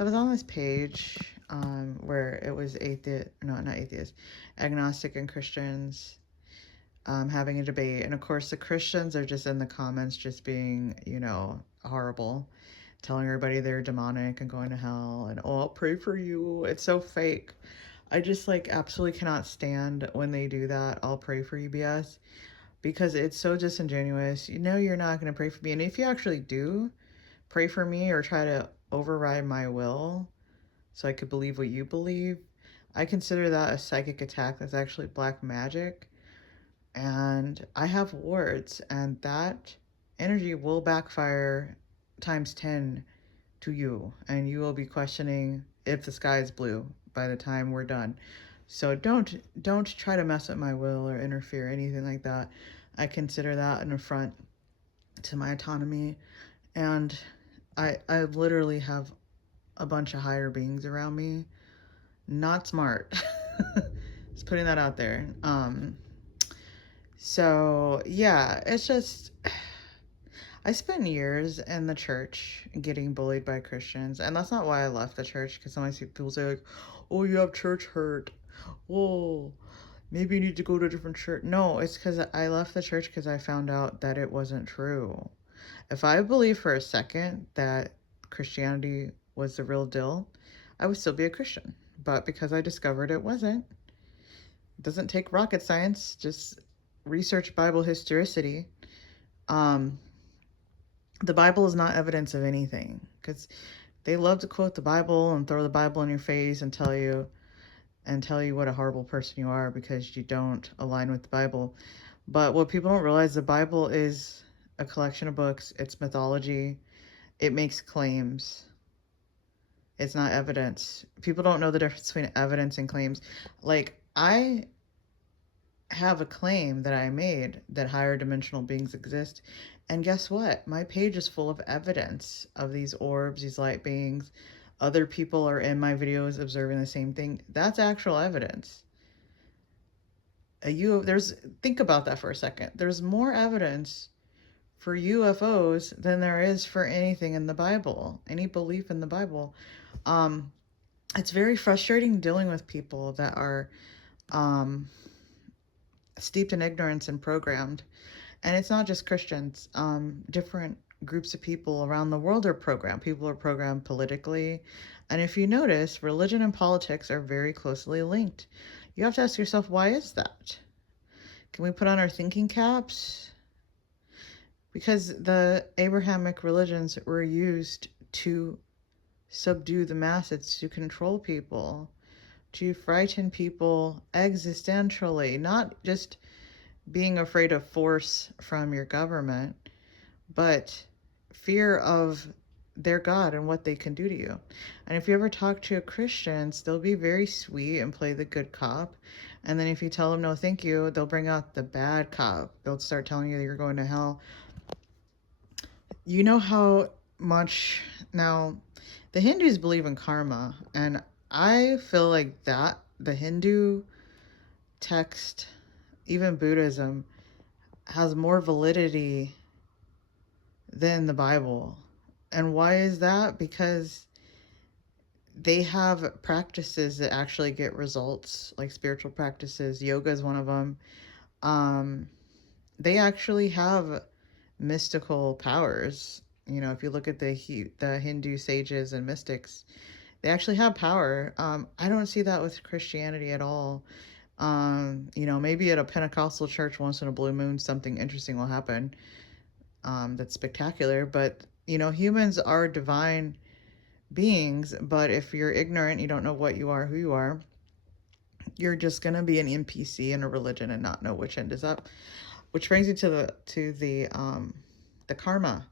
So I was on this page where it was not atheist, agnostic and Christians having a debate. And of course, the Christians are just in the comments, just being, horrible, telling everybody they're demonic and going to hell. And, oh, I'll pray for you. It's so fake. I just like absolutely cannot stand when they do that. I'll pray for you BS because it's so disingenuous. You know, you're not going to pray for me. And if you actually do pray for me or try to override my will so I could believe what you believe, I consider that a psychic attack. That's actually black magic. And I have wards, and that energy will backfire times 10 to you, and you will be questioning if the sky is blue by the time we're done. So don't try to mess with my will or interfere, anything like that. I consider that an affront to my autonomy, and I literally have a bunch of higher beings around me. Not smart. Just putting that out there. So yeah, it's just I spent years in the church getting bullied by Christians, and that's not why I left the church. Because sometimes people say like, "Oh, you have church hurt. Whoa, maybe you need to go to a different church." No, it's because I left the church because I found out that it wasn't true. If I believed for a second that Christianity was the real deal, I would still be a Christian. But because I discovered it wasn't, it doesn't take rocket science. Just research Bible historicity. Um, the Bible is not evidence of anything because they love to quote the Bible and throw the Bible in your face and tell you what a horrible person you are because you don't align with the Bible. But what people don't realize, the Bible is a collection of books. It's mythology. It makes claims. It's not evidence. People don't know the difference between evidence and claims. Like, I have a claim that I made that higher dimensional beings exist. And guess what? My page is full of evidence of these orbs, these light beings. Other people are in my videos observing the same thing. That's actual evidence. Think about that for a second. There's more evidence for UFOs than there is for anything in the Bible, any belief in the Bible. Um, it's very frustrating dealing with people that are um, steeped in ignorance and programmed. And it's not just Christians. Different groups of people around the world are programmed. People are programmed politically. And if you notice, religion and politics are very closely linked. You have to ask yourself, why is that? Can we put on our thinking caps? Because the Abrahamic religions were used to subdue the masses, to control people, to frighten people existentially, not just being afraid of force from your government, but fear of their God and what they can do to you. And if you ever talk to Christians, they'll be very sweet and play the good cop. And then if you tell them no, thank you, they'll bring out the bad cop. They'll start telling you that you're going to hell. You know how much now the Hindus believe in karma, and I feel like that the Hindu text, even Buddhism, has more validity than the Bible. And why is that? Because they have practices that actually get results, like spiritual practices. Yoga is one of them. They actually have mystical powers. You know, if you look at the Hindu sages and mystics, they actually have power. I don't see that with Christianity at all. Maybe at a Pentecostal church once in a blue moon, something interesting will happen. That's spectacular. But, humans are divine beings. But if you're ignorant, you don't know what you are, who you are, you're just going to be an NPC in a religion and not know which end is up. Which brings you to the karma.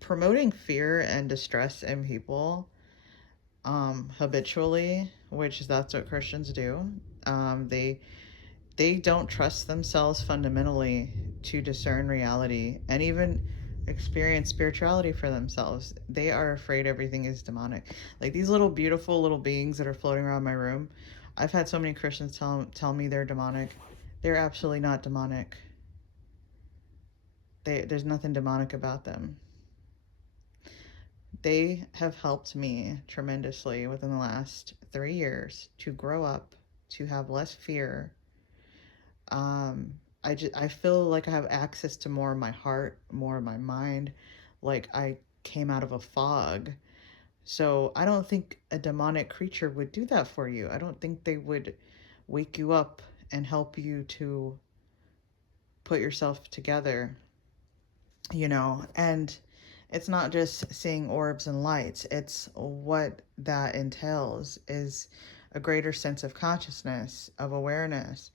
Promoting fear and distress in people habitually, which that's what Christians do. They don't trust themselves fundamentally to discern reality and even experience spirituality for themselves. They are afraid everything is demonic. Like these little beautiful little beings that are floating around my room. I've had so many Christians tell me they're demonic. They're absolutely not demonic. There's nothing demonic about them. They have helped me tremendously within the last 3 years to grow up, to have less fear. Um, I feel like I have access to more of my heart, more of my mind, like I came out of a fog. So I don't think a demonic creature would do that for you. I don't think they would wake you up and help you to put yourself together, and it's not just seeing orbs and lights. It's what that entails is a greater sense of consciousness, of awareness.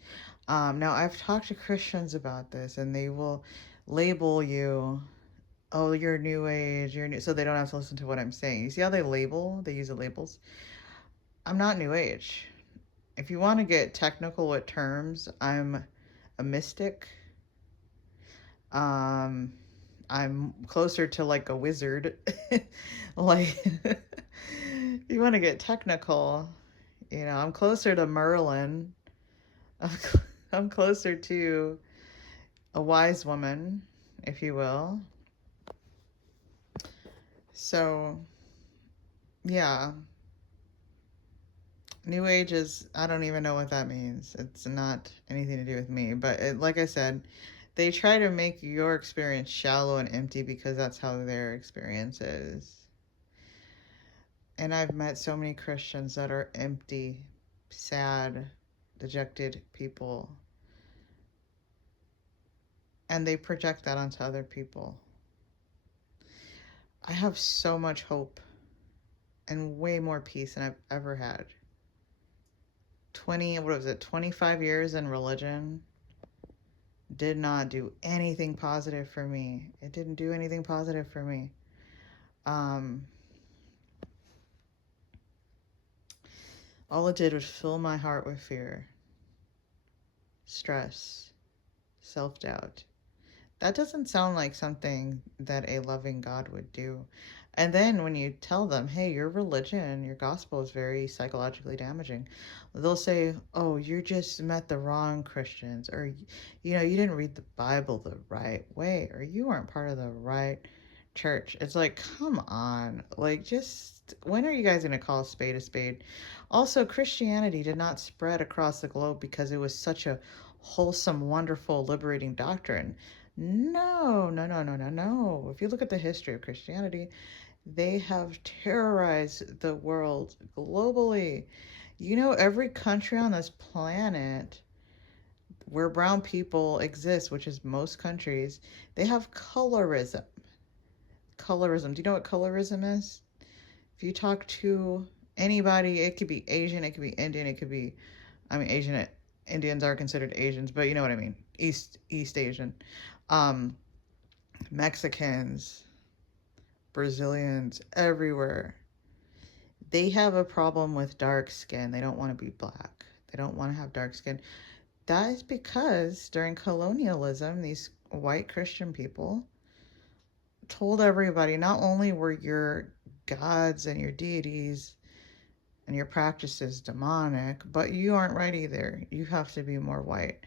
Now, I've talked to Christians about this, and they will label you, oh, you're new age, you're new, so they don't have to listen to what I'm saying. You see how they use the labels? I'm not new age. If you want to get technical with terms, I'm a mystic. Um, I'm closer to like a wizard. Like, if you want to get technical, I'm closer to Merlin. I'm, I'm closer to a wise woman, if you will. So, yeah. New Age is, I don't even know what that means. It's not anything to do with me. But like I said, they try to make your experience shallow and empty because that's how their experience is. And I've met so many Christians that are empty, sad, dejected people. And they project that onto other people. I have so much hope and way more peace than I've ever had. 25 years in religion did not do anything positive for me. It didn't do anything positive for me. All it did was fill my heart with fear, stress, self-doubt. That doesn't sound like something that a loving God would do. And then when you tell them, hey, your religion, your gospel is very psychologically damaging, they'll say, oh, you just met the wrong Christians, or, you didn't read the Bible the right way, or you weren't part of the right church. It's like, come on. Like, just when are you guys going to call a spade a spade? Also, Christianity did not spread across the globe because it was such a wholesome, wonderful, liberating doctrine. No, no, no, no, no, no. If you look at the history of Christianity, they have terrorized the world globally. Every country on this planet where brown people exist, which is most countries, they have colorism. Colorism. Do you know what colorism is? If you talk to anybody, it could be Asian, it could be Indian, it could be, Indians are considered Asians, but you know what I mean. East Asian. Um, Mexicans, Brazilians, everywhere. They have a problem with dark skin. They don't want to be black. They don't want to have dark skin. That is because during colonialism, these white Christian people told everybody not only were your gods and your deities and your practices demonic, but you aren't right either. You have to be more white.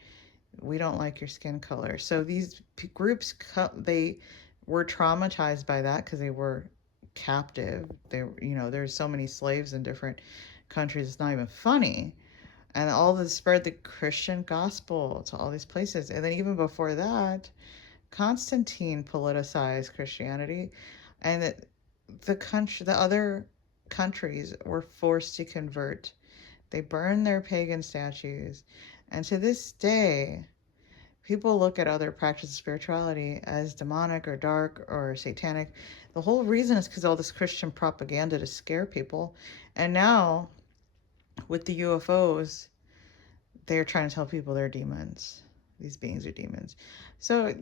We don't like your skin color. So these groups, they were traumatized by that because they were captive. There's so many slaves in different countries. It's not even funny. And all this spread the Christian gospel to all these places. And then even before that, Constantine politicized Christianity, and the other countries were forced to convert. They burned their pagan statues, and to this day, people look at other practices of spirituality as demonic or dark or satanic. The whole reason is because all this Christian propaganda to scare people. And now, with the UFOs, they're trying to tell people they're demons. These beings are demons. So,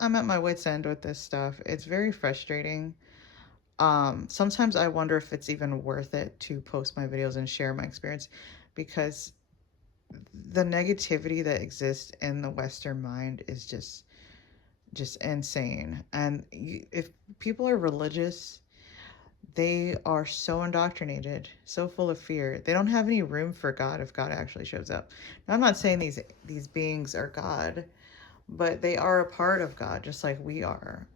I'm at my wit's end with this stuff. It's very frustrating. Sometimes I wonder if it's even worth it to post my videos and share my experience, because the negativity that exists in the Western mind is just insane. And if people are religious, they are so indoctrinated, so full of fear. They don't have any room for God if God actually shows up. Now, I'm not saying these beings are God, but they are a part of God, just like we are.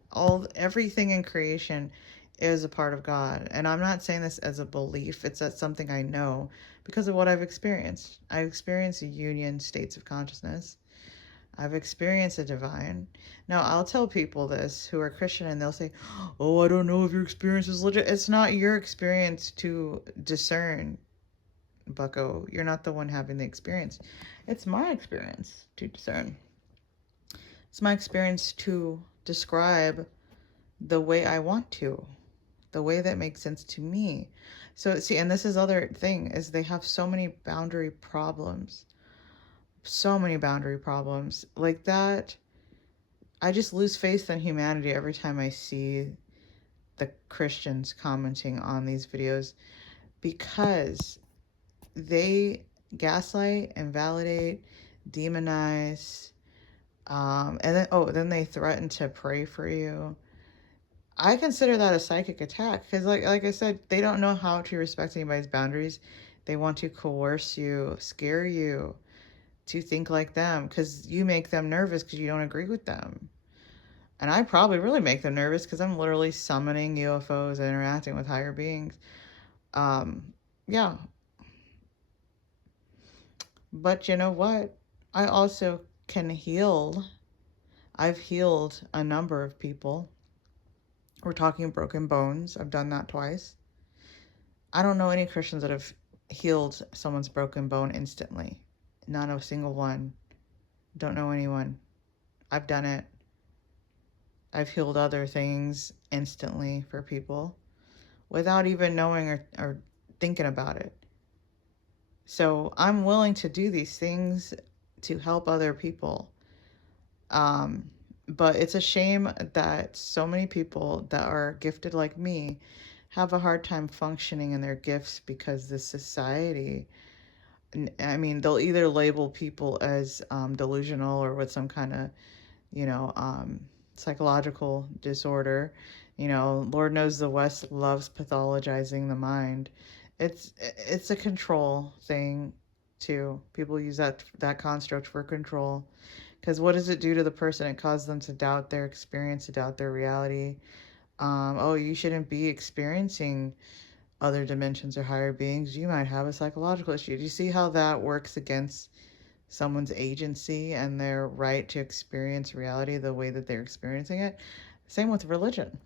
Everything in creation is a part of God. And I'm not saying this as a belief, it's that something I know because of what I've experienced. I've experienced union states of consciousness. I've experienced the divine. Now, I'll tell people this who are Christian and they'll say, "Oh, I don't know if your experience is legit." It's not your experience to discern, bucko. You're not the one having the experience. It's my experience to discern. It's my experience to describe the way I want to, the way that makes sense to me. So, see, and this is other thing is they have so many boundary problems. So many boundary problems. Like that, I just lose faith in humanity every time I see the Christians commenting on these videos because they gaslight, invalidate, demonize, and then they threaten to pray for you. I consider that a psychic attack because, like I said, they don't know how to respect anybody's boundaries. They want to coerce you, scare you to think like them because you make them nervous because you don't agree with them. And I probably really make them nervous because I'm literally summoning UFOs and interacting with higher beings. Yeah. But you know what? I also can heal. I've healed a number of people. We're talking broken bones. I've done that twice. I don't know any Christians that have healed someone's broken bone instantly. Not a single one. Don't know anyone. I've done it. I've healed other things instantly for people without even knowing or thinking about it. So I'm willing to do these things to help other people. Um, but it's a shame that so many people that are gifted like me have a hard time functioning in their gifts because the society, I mean, they'll either label people as delusional or with some kind of, you know, psychological disorder. You know, Lord knows the West loves pathologizing the mind. It's a control thing too. People use that construct for control. Because what does it do to the person? It causes them to doubt their experience, to doubt their reality. Oh, you shouldn't be experiencing other dimensions or higher beings. You might have a psychological issue. Do you see how that works against someone's agency and their right to experience reality the way that they're experiencing it? Same with religion.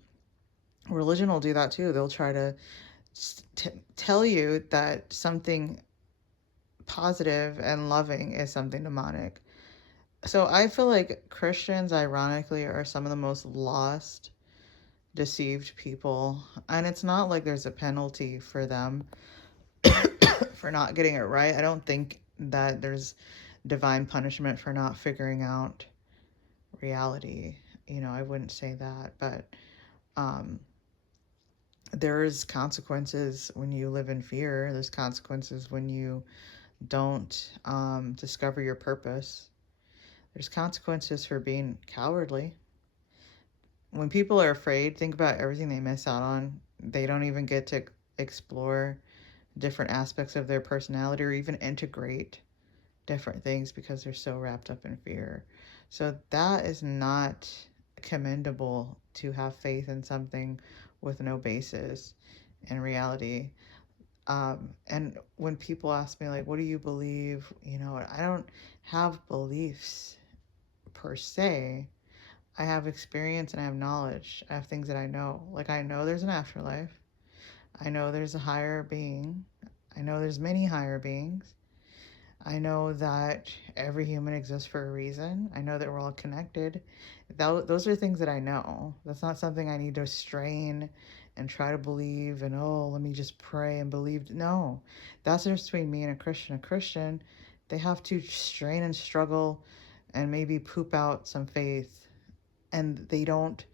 Religion will do that too. They'll try to tell you that something positive and loving is something demonic. So I feel like Christians, ironically, are some of the most lost, deceived people. And it's not like there's a penalty for them for not getting it right. I don't think that there's divine punishment for not figuring out reality. You know, I wouldn't say that, but um, there's consequences when you live in fear. There's consequences when you don't discover your purpose. There's consequences for being cowardly. When people are afraid, think about everything they miss out on. They don't even get to explore different aspects of their personality or even integrate different things because they're so wrapped up in fear. So that is not commendable to have faith in something with no basis in reality. And when people ask me, like, what do you believe? You know, I don't have beliefs per se. I have experience and I have knowledge. I have things that I know. Like, I know there's an afterlife. I know there's a higher being. I know there's many higher beings. I know that every human exists for a reason. I know that we're all connected. Those are things that I know. That's not something I need to strain and try to believe and, oh, let me just pray and believe. No, that's just between me and a Christian. A Christian, they have to strain and struggle and maybe poop out some faith. And they don't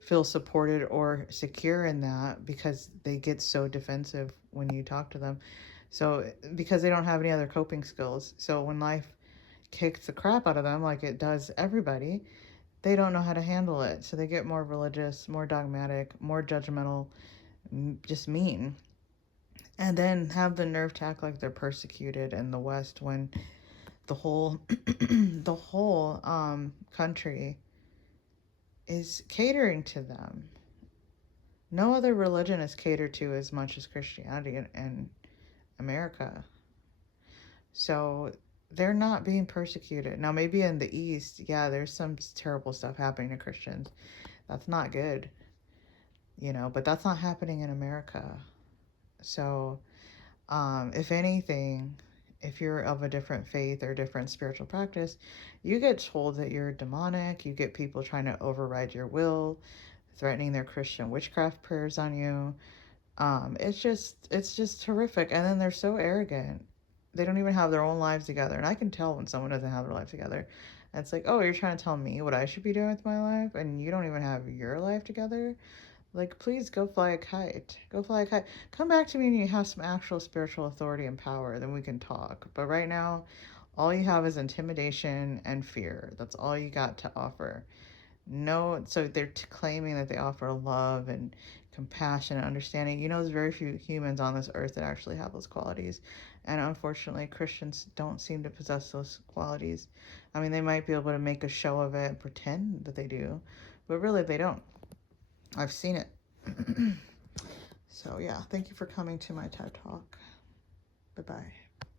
feel supported or secure in that because they get so defensive when you talk to them. So, because they don't have any other coping skills. So, when life kicks the crap out of them, like it does everybody, they don't know how to handle it. So, they get more religious, more dogmatic, more judgmental, just mean. And then have the nerve to act like they're persecuted in the West when the whole, the whole country is catering to them. No other religion is catered to as much as Christianity in America. So they're not being persecuted. Now, maybe in the East, yeah, there's some terrible stuff happening to Christians. That's not good, but that's not happening in America. So, if anything, if you're of a different faith or different spiritual practice, you get told that you're demonic. You get people trying to override your will, threatening their Christian witchcraft prayers on you. It's just horrific. And then they're so arrogant. They don't even have their own lives together. And I can tell when someone doesn't have their life together. And it's like, oh, you're trying to tell me what I should be doing with my life, and you don't even have your life together. Like, please go fly a kite. Go fly a kite. Come back to me when you have some actual spiritual authority and power, then we can talk. But right now, all you have is intimidation and fear. That's all you got to offer. No, so they're claiming that they offer love and compassion and understanding. There's very few humans on this earth that actually have those qualities. And unfortunately, Christians don't seem to possess those qualities. I mean, they might be able to make a show of it and pretend that they do, but really they don't. I've seen it. So, yeah, thank you for coming to my TED Talk. Bye bye.